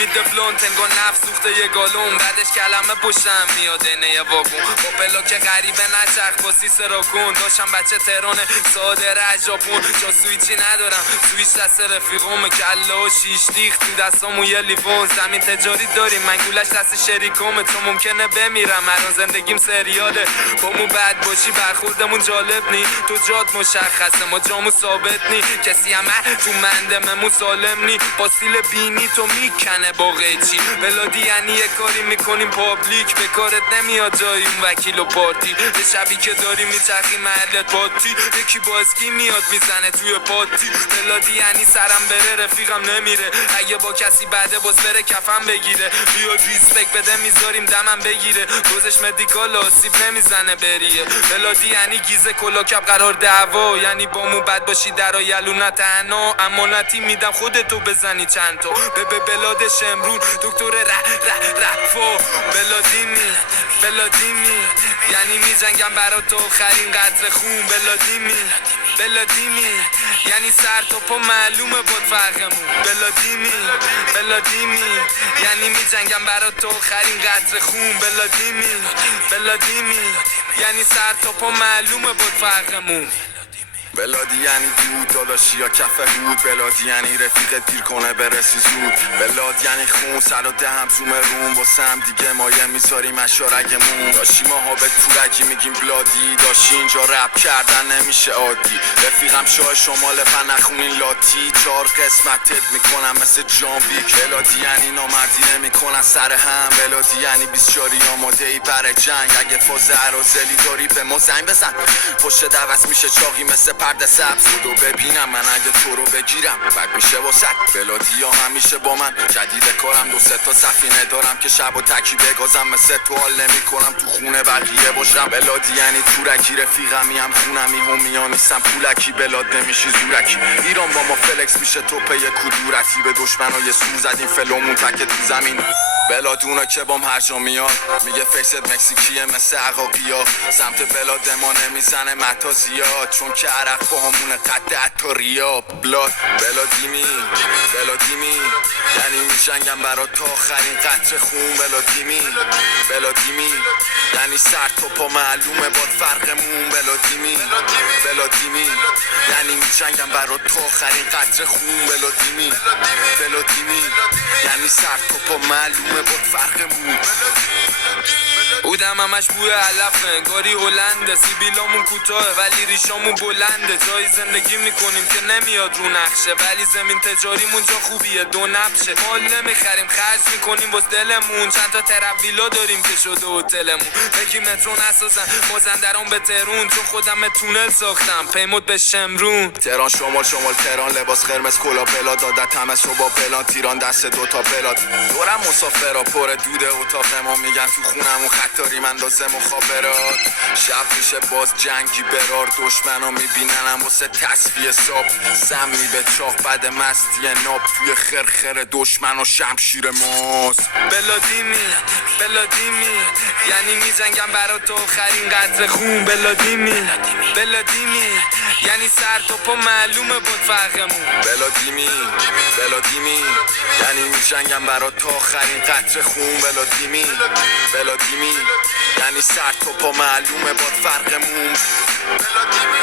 میده بلونت انگار نفس سوخته یه گالون، بعدش کلمه پشتم میاد اینه واگون. با پلاک غریبه نچرخ با سیسرا کن، داشتم بچه تهران ساده ژاپن، جا سویچی ندارم سویچ دست رفیقم، کله و شیش دیخ تو دستامو یه لیوان. زمین تجاری داریم منگولش دست شریکمه، تو ممکنه بمیرم الان زندگیم سریاله. با مو بد باشی برخوردمون جالب نی، تو جات مشخصه ما جامو ثابت نی، کسی همه تو مندممون سالم نی، با سیل بینی تو میکنه با قیچی. بلادی یعنی یه کاری میکنیم پابلیک، به کارت نمیاد جایی اون وکیل و پارتی، یه شبی که داری میچرخی محلت پاتی، یکی با اسکی میاد میزنه توی پاتی. بلادی یعنی سرم بره رفیقم نمیره، اگه با کسی بعده باز بره کفم بگیره، بیا ریسپکت بده میذاریم دمم بگیره، دوزش مدیکال آسیب نمیزنه بریه. بلادی یعنی گیزه کلاکب قرار دعوا، یعنی با مو بد باشی در یلونا تنها، امانتی میدم خودتو بزنی چند تا به بلاد شمرون دکتر رفا. بلادیمی یعنی میجنگم برا تو آخرین قطره خون. بلادیمی یعنی سر تا پا معلومه بود فرقمون. بلادیمی یعنی میجنگم برا تو آخرین قطره خون. بلادیمی یعنی سر تا پا معلومه بود فرقمون. بلادی یعنی دود داداشی یا کف هود، بلادی یعنی رفیقت دیر کنه برسی زود، بلاد یعنی خون سر و دهم زوم روم واسه هم دیگه مایه میذاریم اشارگمون. داشی ماها به تورکی میگیم بلادی، داشی اینجا رپ کردن نمیشه عادی، رفیقم شاه شمال پنخونین لاتی، 4 قسمتت میکنم مثل جانویک. بلادی یعنی نامردی نمیکنن سر هم، بلادی یعنی بیسیاری آماده ای برای جنگ، اگه فاز عرازلی داری به ما زنگ بزن، پشت دوست میشه چاقی مثل پرده سبز، بودو ببینم من اگه تو رو بگیرم بد میشه واسد. بلادی ها همیشه با من جدید کارم، 2-3 تا سفینه دارم که شب و تکی بگازم، مثل تو حال نمی کنم تو خونه بقیه باشم. بلادی یعنی تورکی رفیقمی هم خونمی همیان نیستم پولکی، بلاد نمیشی زورکی، ایران با ما فلکس میشه تو پی کدورتی، به دشمنای سو زدیم فلومون تک تو زمین. بلادونا که بام هر جا میاد میگه فیست مکزیکیه مثل عقاقیا، سمت بلاد ما نمیزنه متا زیاد، چون که عرق با همونه قد عطاریا. بلادیمی یعنی میجنگم برا تا آخرین قطر خون. بلادیمی یعنی سر تا پا معلومه باد فرقمون. بلادیمی یعنی میجنگم برا تا آخرین قطر خون. بلادیمی یعنی سر تا پا معلومه باد فرقمون. بودم همش بوی علف انگاری هلنده، سیبیلامون کوتاه ولی ریشامون بلنده، جای زندگی میکنیم که نمیاد رو نقشه، ولی زمین تجاریمون جا خوبیه دو نبشه، مال نمیخریم خرج میکنیم باز دلمون، چند تا ترابیلا داریم که شده هتلمون، بگی مترو نسازن مازندران به تهرون، چون خودم تونل ساختم پیمود به شمرون. تهران شمال تهران لباس قرمز کلا بلاد، عادت همه صبح بلاد، تیران دست 2 تا بلاد، دورم مسافرا پر دوده اتاق ما، میگن تو خونمون خطاری من لازم مخابرات، شب میشه باز جنگی برار، دشمنا میبیننم واسه تصفیه ساب، سمی به چاق بد مستی ناب، توی خرخر دشمن و شمشیر ماست. بلادیمی یعنی میجنگم برا تو آخرین قطره خون. بلادیمی یعنی سر تا پا معلومه بود فرقمون. بلادیمی یعنی میجنگم برا تا آخرین قطره خون. بلادیمی یعنی سر تا پا معلومه بود فرقمون. بلادیمی